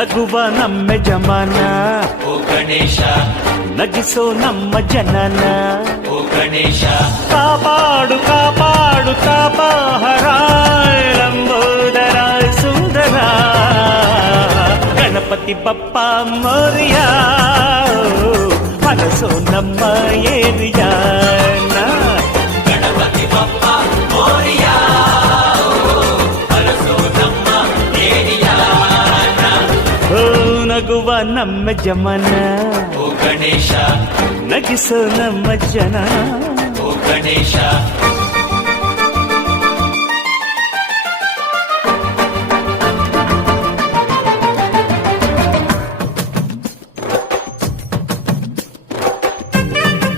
ನಗುವ ನಮ್ಮ ಜಮಾನ ಓ ಗಣೇಶ ನಗಿಸೋ ನಮ್ಮ ಜನನ ಓ ಗಣೇಶ ಕಾಪಾಡು ಕಾಪಾಡು ತಾಪಹರ ಲಂಬೋದರ ಸುಂದರ ಗಣಪತಿ ಬಪ್ಪ ಮೋರಿಯ ಮನಸೋ ನಮ್ಮ ಏರಿಯಾನ ಗಣಪತಿ ಬಪ್ಪ ಮೋರಿಯ ಹರಸೋ ನಮ್ಮ ಏರಿಯಾನ ಓ ನಗುವ ನಮ್ಮ ಜಮನ ಓ ಗಣೇಶ ನಗಿಸೋ ನಮ್ಮ ಜನ ಓ ಗಣೇಶ